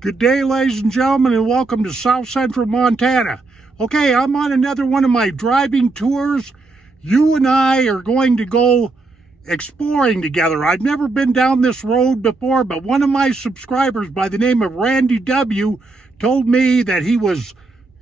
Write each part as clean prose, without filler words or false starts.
Good day, ladies and gentlemen, and welcome to South Central Montana. Okay, I'm on another one of my driving tours. You and I are going to go exploring together. I've never been down this road before, but one of my subscribers by the name of Randy W. told me that he was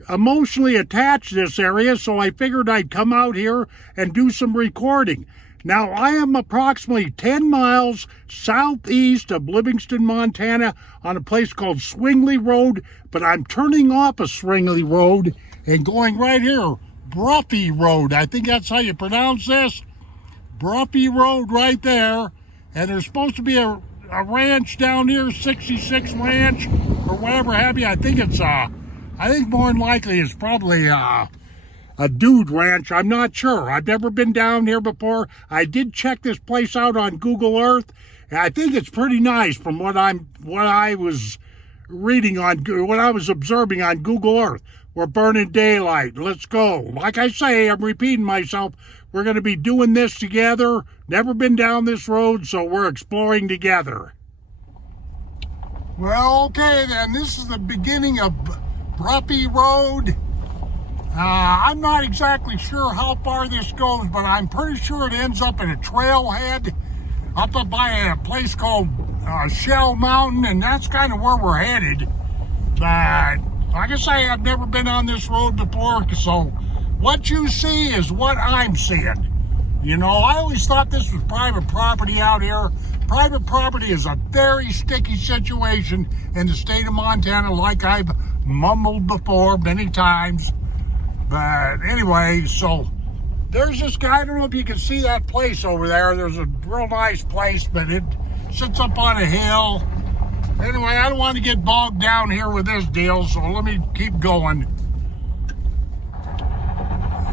emotionally attached to this area, so I figured I'd come out here and do some recording. Now, I am approximately 10 miles southeast of Livingston, Montana, on a place called Swingley Road, but I'm turning off of Swingley Road and going right here, Bruffey Road. I think that's how you pronounce this. Bruffey Road right there. And there's supposed to be a ranch down here, 66 Ranch, or whatever have you. I think more than likely it's probably a dude ranch. I'm not sure. I've never been down here before. I did check this place out on Google Earth, and I think it's pretty nice from what I was reading on, what I was observing on Google Earth. We're burning daylight. Let's go. Like I say, I'm repeating myself. We're going to be doing this together. Never been down this road, so we're exploring together. Well, okay then. This is the beginning of Bruffey Road. I'm not exactly sure how far this goes, but I'm pretty sure it ends up at a trailhead up by a place called Shell Mountain, and that's kind of where we're headed. But like I say, I've never been on this road before, so what you see is what I'm seeing. You know, I always thought this was private property out here. Private property is a very sticky situation in the state of Montana, like I've mumbled before many times. But anyway, so there's this guy. I don't know if you can see that place over there. There's a real nice place, but it sits up on a hill. Anyway, I don't want to get bogged down here with this deal, so let me keep going.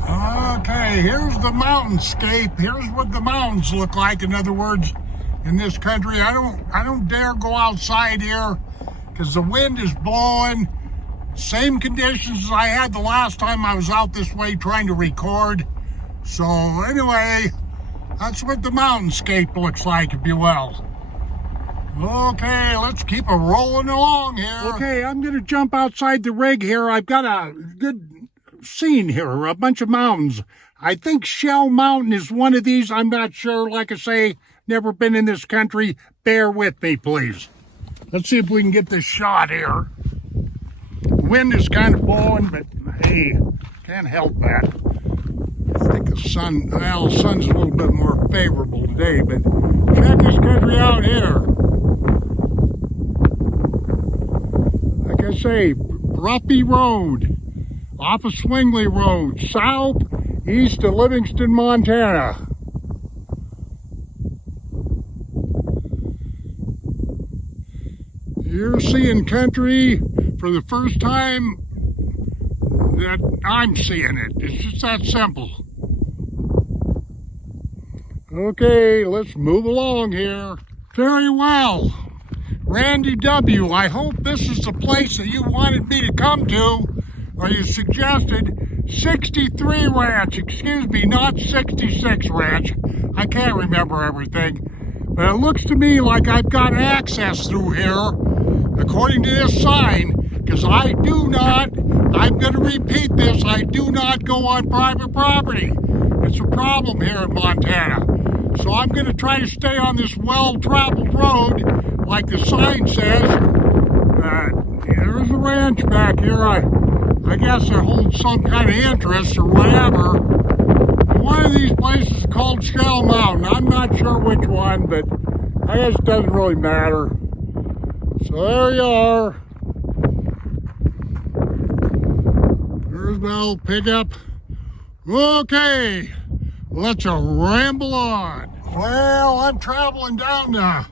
Okay, here's the mountainscape. Here's what the mountains look like. In other words, in this country, I don't dare go outside here because the wind is blowing. Same conditions as I had the last time I was out this way trying to record. So anyway, that's what the mountainscape looks like, if you will. Okay, let's keep it rolling along here. Okay, I'm going to jump outside the rig here. I've got a good scene here, a bunch of mountains. I think Shell Mountain is one of these. I'm not sure. Like I say, never been in this country. Bear with me, please. Let's see if we can get this shot here. Wind is kind of blowing, but hey, can't help that. I think the sun's a little bit more favorable today, but check this country out here. Like I say, Bruffey Road, off of Swingley Road, southeast of Livingston, Montana. You're seeing country for the first time that I'm seeing it. It's just that simple. Okay, let's move along here. Very well. Randy W., I hope this is the place that you wanted me to come to, or you suggested. 63 Ranch, excuse me, not 66 Ranch. I can't remember everything. But it looks to me like I've got access through here, according to this sign. Because I'm going to repeat this, I do not go on private property. It's a problem here in Montana. So I'm going to try to stay on this well-traveled road, like the sign says. There's a ranch back here. I guess it holds some kind of interest or whatever. One of these places is called Shell Mountain. I'm not sure which one, but I guess it doesn't really matter. So there you are. Well, pick up. Okay, let's ramble on. Well, I'm traveling down the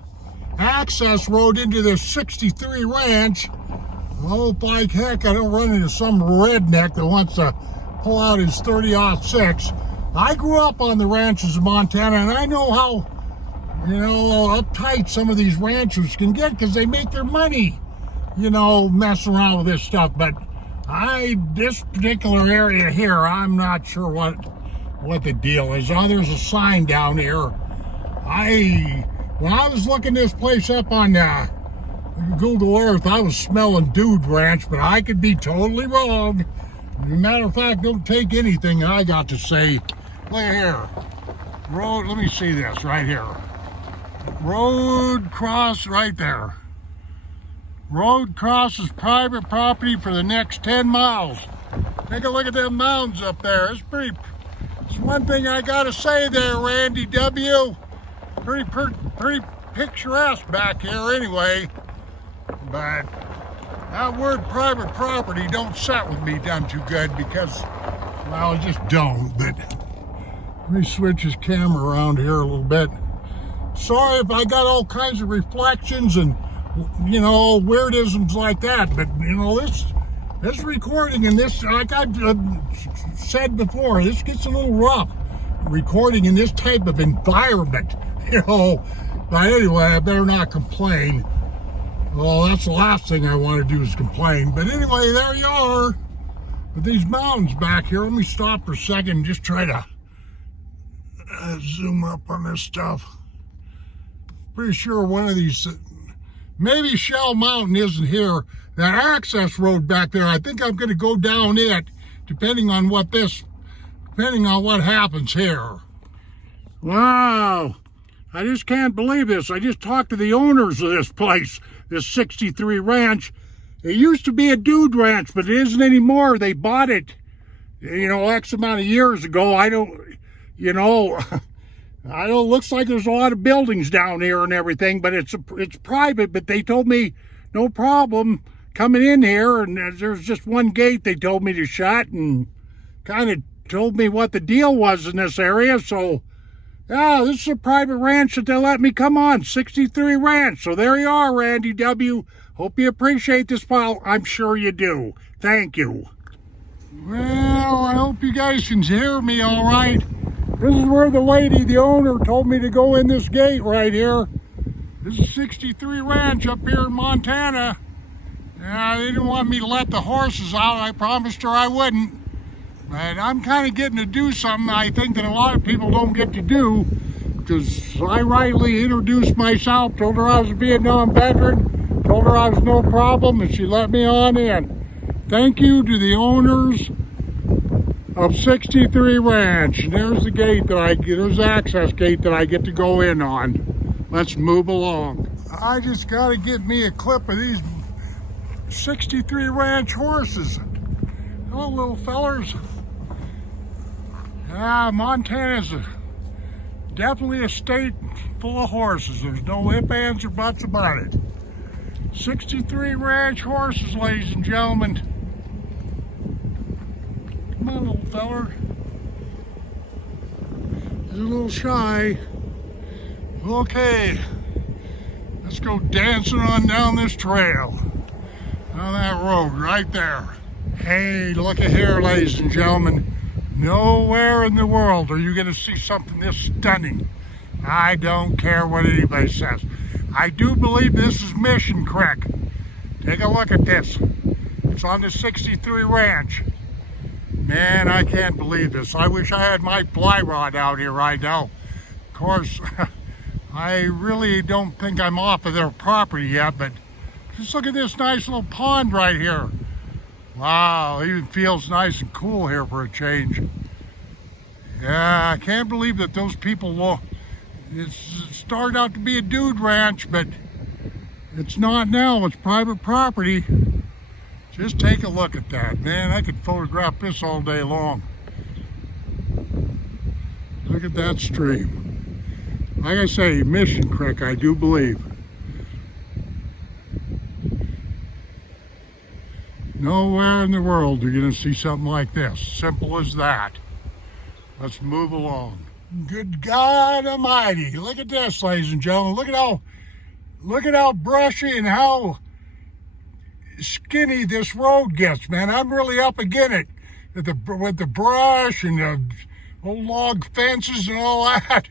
access road into this 63 Ranch. I hope like heck I don't run into some redneck that wants to pull out his 30-06. I grew up on the ranches of Montana, and I know how, uptight some of these ranchers can get because they make their money, messing around with this stuff. But this particular area here, I'm not sure what the deal is. Oh, there's a sign down here. When I was looking this place up on Google Earth, I was smelling Dude Ranch, but I could be totally wrong. As a matter of fact, don't take anything I got to say. Look here. Road, let me see this right here. Road cross right there. Road crosses private property for the next 10 miles. Take a look at them mountains up there. It's one thing I gotta say there, Randy W. Pretty picturesque back here anyway. But that word private property don't set with me done too good because, well, it just don't. But let me switch his camera around here a little bit. Sorry if I got all kinds of reflections and, you know, weirdisms like that. But, you know, this recording and this, like I've said before, this gets a little rough. Recording in this type of environment, you know. But anyway, I better not complain. Well, that's the last thing I want to do is complain. But anyway, there you are. With these mountains back here, let me stop for a second and just try to zoom up on this stuff. Pretty sure one of these, maybe Shell Mountain isn't here. That access road back there, I think I'm going to go down it, depending on what happens here. Wow. I just can't believe this. I just talked to the owners of this place, this 63 Ranch. It used to be a Dude Ranch, but it isn't anymore. They bought it, you know, X amount of years ago. Looks like there's a lot of buildings down here and everything, but it's private. But they told me no problem coming in here, and there's just one gate they told me to shut, and kind of told me what the deal was in this area. So, yeah, this is a private ranch that they let me come on, 63 Ranch. So there you are, Randy W. Hope you appreciate this file. I'm sure you do. Thank you. Well, I hope you guys can hear me all right. This is where the lady, the owner, told me to go in this gate right here. This is 63 Ranch up here in Montana. Yeah, they didn't want me to let the horses out. I promised her I wouldn't. But I'm kind of getting to do something I think that a lot of people don't get to do, because I rightly introduced myself, told her I was a Vietnam veteran, told her I was no problem, and she let me on in. Thank you to the owners of 63 Ranch. And there's the gate there's the access gate that I get to go in on. Let's move along. I just got to get me a clip of these 63 Ranch horses. Hello, little fellers. Yeah, Montana's definitely a state full of horses. There's no ifs, ands, or buts about it. 63 Ranch horses, ladies and gentlemen. Come on, little feller. He's a little shy. Okay, let's go dancing on down this trail. On that road right there. Hey, look at here, ladies and gentlemen. Nowhere in the world are you going to see something this stunning. I don't care what anybody says. I do believe this is Mission Creek. Take a look at this. It's on the 63 Ranch. Man, I can't believe this. I wish I had my fly rod out here right now. Of course, I really don't think I'm off of their property yet, but just look at this nice little pond right here. Wow, it even feels nice and cool here for a change. Yeah, I can't believe that those people it started out to be a Dude Ranch, but it's not now. It's private property. Just take a look at that. Man, I could photograph this all day long. Look at that stream. Like I say, Mission Creek, I do believe. Nowhere in the world are you going to see something like this. Simple as that. Let's move along. Good God Almighty. Look at this, ladies and gentlemen. Look at how brushy and how skinny this road gets, man. I'm really up against it with the brush and the old log fences and all that.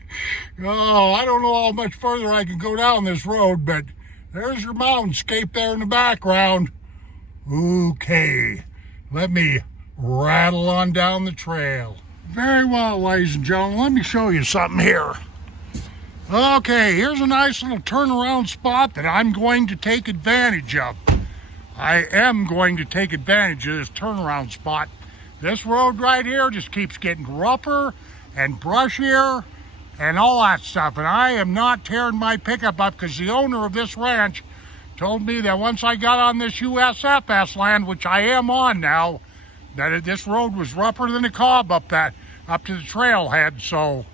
Oh, I don't know how much further I can go down this road, but there's your mountainscape there in the background. Okay, let me rattle on down the trail. Very well, ladies and gentlemen, let me show you something here. Okay, here's a nice little turnaround spot that I'm going to take advantage of. I am going to take advantage of this turnaround spot. This road right here just keeps getting rougher and brushier and all that stuff. And I am not tearing my pickup up because the owner of this ranch told me that once I got on this USFS land, which I am on now, that this road was rougher than a cob up to the trailhead. So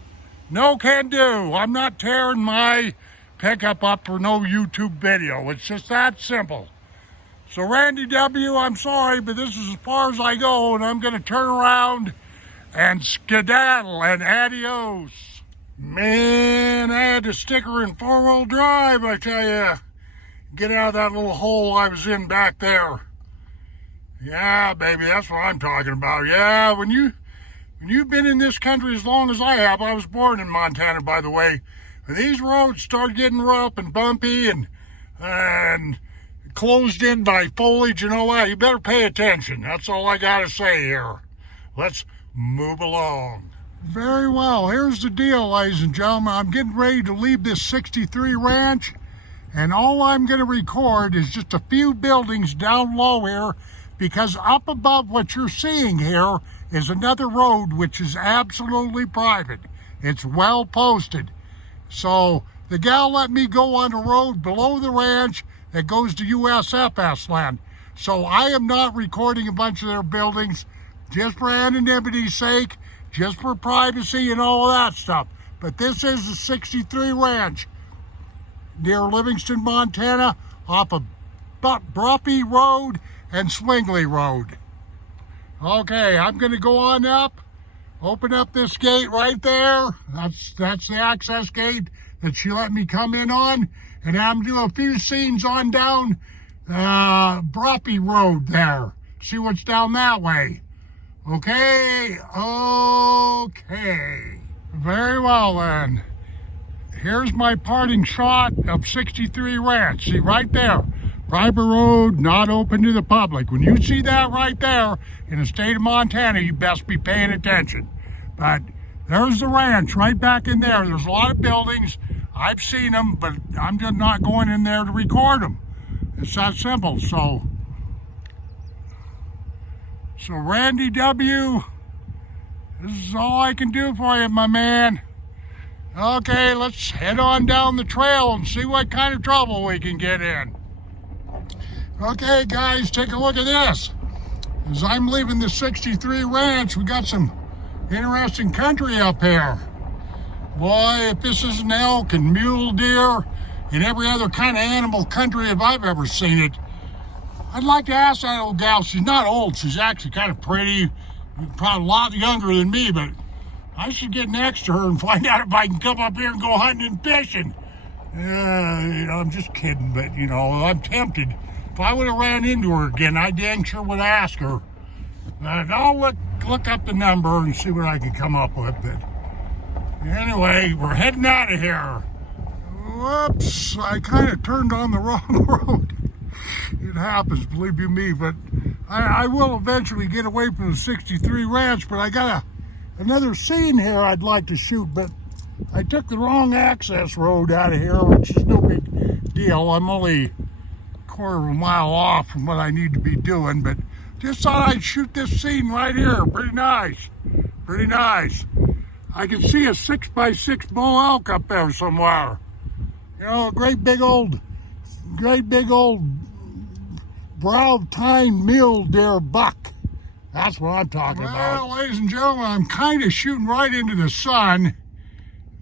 no can do. I'm not tearing my pickup up for no YouTube video. It's just that simple. So Randy W., I'm sorry, but this is as far as I go, and I'm going to turn around and skedaddle and adios. Man, I had to stick her in four-wheel drive, I tell you. Get out of that little hole I was in back there. Yeah, baby, that's what I'm talking about. Yeah, when you've been in this country as long as I have, I was born in Montana, by the way, when these roads start getting rough and bumpy and closed in by foliage and all that, you better pay attention. That's all I got to say here. Let's move along. Very well, here's the deal, ladies and gentlemen. I'm getting ready to leave this 63 ranch, and all I'm going to record is just a few buildings down low here, because up above what you're seeing here is another road which is absolutely private. It's well posted. So the gal let me go on a road below the ranch that goes to USFS land. So I am not recording a bunch of their buildings just for anonymity's sake, just for privacy and all of that stuff. But this is the 63 ranch near Livingston, Montana, off of Bruffey Road and Swingley Road. Okay, I'm going to go on up, open up this gate right there. That's the access gate that she let me come in on. And I'm doing a few scenes on down Bruffey Road there. See what's down that way. Okay. Very well then. Here's my parting shot of 63 Ranch. See right there. Private road, not open to the public. When you see that right there in the state of Montana, you best be paying attention. But there's the ranch right back in there. There's a lot of buildings. I've seen them, but I'm just not going in there to record them. It's that simple. So Randy W., this is all I can do for you, my man. Okay, let's head on down the trail and see what kind of trouble we can get in. Okay, guys, take a look at this. As I'm leaving the 63 ranch, we got some interesting country up here. Boy, if this isn't elk and mule deer and every other kind of animal country if I've ever seen it, I'd like to ask that old gal. She's not old. She's actually kind of pretty, probably a lot younger than me, but I should get next to her and find out if I can come up here and go hunting and fishing. I'm just kidding, but, I'm tempted. If I would have ran into her again, I dang sure would ask her. But I'll look up the number and see what I can come up with. But anyway, we're heading out of here. Whoops, I kind of turned on the wrong road. It happens, believe you me, but I will eventually get away from the 63 ranch, but I got another scene here I'd like to shoot, but I took the wrong access road out of here, which is no big deal. I'm only a quarter of a mile off from what I need to be doing, but just thought I'd shoot this scene right here. Pretty nice. I can see a 6x6 bull elk up there somewhere. A great big old brow-tined mule deer buck. That's what I'm talking about. Well, ladies and gentlemen, I'm kind of shooting right into the sun.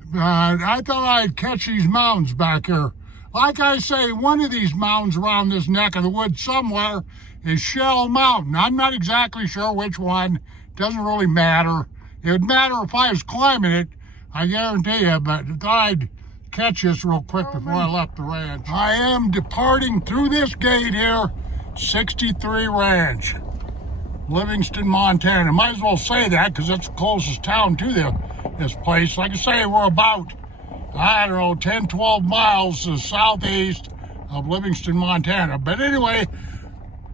But I thought I'd catch these mountains back here. Like I say, one of these mountains around this neck of the woods somewhere is Shell Mountain. I'm not exactly sure which one. Doesn't really matter. It would matter if I was climbing it, I guarantee you, but I thought I'd catch this real quick before I left the ranch. I am departing through this gate here, 63 Ranch, Livingston, Montana. Might as well say that because that's the closest town to this place. Like I say, we're about, 10, 12 miles to the southeast of Livingston, Montana. But anyway,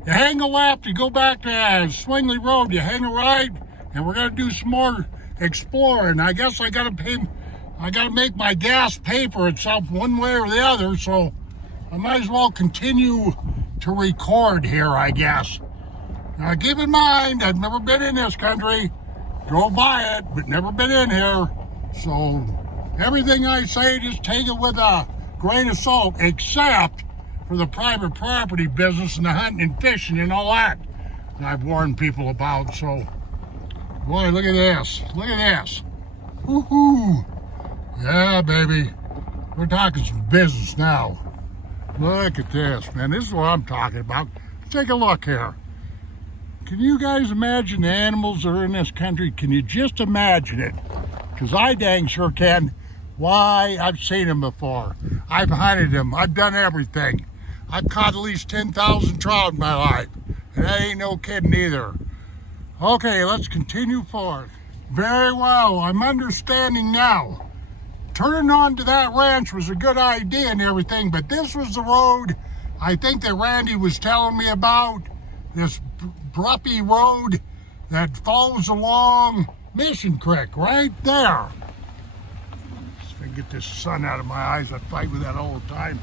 you hang a left, you go back to Swingley Road, you hang a right, and we're going to do some more exploring. I guess I got to pay I got to make my gas pay for itself one way or the other, so I might as well continue to record here, I guess. Now, keep in mind, I've never been in this country. Drove by it, but never been in here. So everything I say, just take it with a grain of salt, except for the private property business and the hunting and fishing and all that I've warned people about. So, boy, look at this. Look at this. Woohoo! Yeah, baby. We're talking some business now. Look at this, man. This is what I'm talking about. Take a look here. Can you guys imagine the animals that are in this country? Can you just imagine it? Because I dang sure can. Why? I've seen them before. I've hunted them. I've done everything. I've caught at least 10,000 trout in my life. And that ain't no kidding either. Okay, let's continue forward. Very well, I'm understanding now. Turning on to that ranch was a good idea and everything, but this was the road I think that Randy was telling me about. This Bruffey Road that follows along Mission Creek, right there. Just gonna get this sun out of my eyes. I fight with that all the time.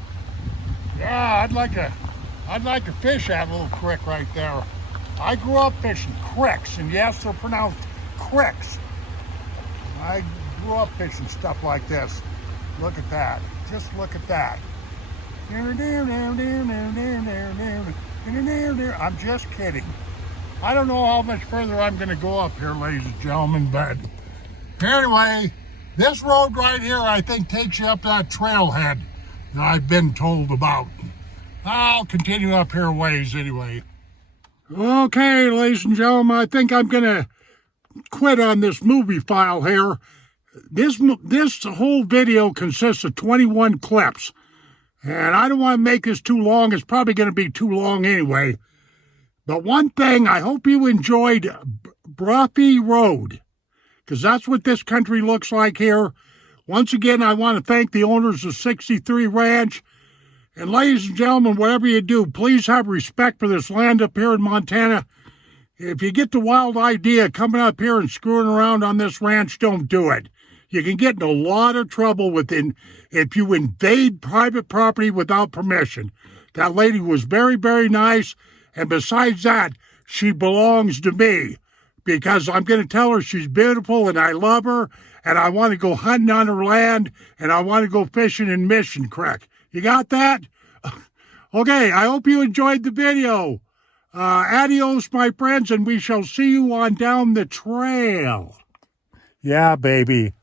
Yeah, I'd like to fish that little creek right there. I grew up fishing cricks, and yes, they're pronounced cricks. I grew up fishing stuff like this. Look at that. Just look at that. I'm just kidding. I don't know how much further I'm going to go up here, ladies and gentlemen, but anyway, this road right here, I think, takes you up that trailhead that I've been told about. I'll continue up here a ways anyway. Okay, ladies and gentlemen, I think I'm going to quit on this movie file here. This whole video consists of 21 clips, and I don't want to make this too long. It's probably going to be too long anyway. But one thing, I hope you enjoyed Bruffey Road, because that's what this country looks like here. Once again, I want to thank the owners of 63 Ranch. And ladies and gentlemen, whatever you do, please have respect for this land up here in Montana. If you get the wild idea coming up here and screwing around on this ranch, don't do it. You can get in a lot of trouble if you invade private property without permission. That lady was very, very nice. And besides that, she belongs to me, because I'm going to tell her she's beautiful and I love her and I want to go hunting on her land and I want to go fishing in Mission Creek. You got that? Okay, I hope you enjoyed the video. Adios, my friends, and we shall see you on down the trail. Yeah, baby.